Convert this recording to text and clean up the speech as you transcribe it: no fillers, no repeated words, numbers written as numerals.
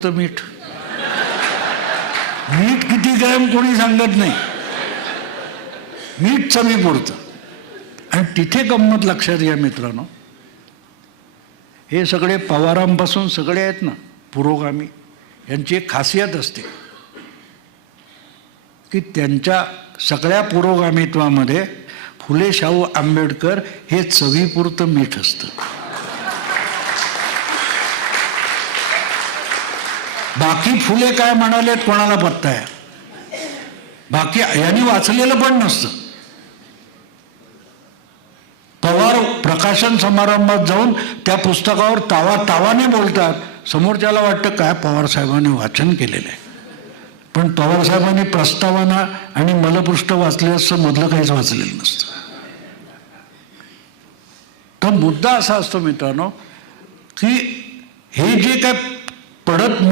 तर मीठ मीठ किती गरम कोणी सांगत नाही, मीठ चवीपुरतं. आणि तिथे गंमत लक्षात घ्या मित्रांनो, हे सगळे पवारांपासून सगळे आहेत ना पुरोगामी, यांची एक खासियत असते की त्यांच्या सगळ्या पुरोगामित्वामध्ये फुले शाहू आंबेडकर हे चवीपुरतं मीठ असतं. बाकी फुले काय म्हणालेत कोणाला पत्ता आहे, बाकी यांनी वाचलेलं पण नसतं. पवार प्रकाशन समारंभात जाऊन त्या पुस्तकावर तावाने बोलतात, समोरच्याला वाटतं काय पवार साहेबांनी वाचन केलेलं आहे, पण पवार साहेबांनी प्रस्तावना आणि मलपृष्ठ वाचले असं मधलं काहीच वाचलेलं नसतं. तर मुद्दा असा असतो मित्रांनो की हे जे काय पडत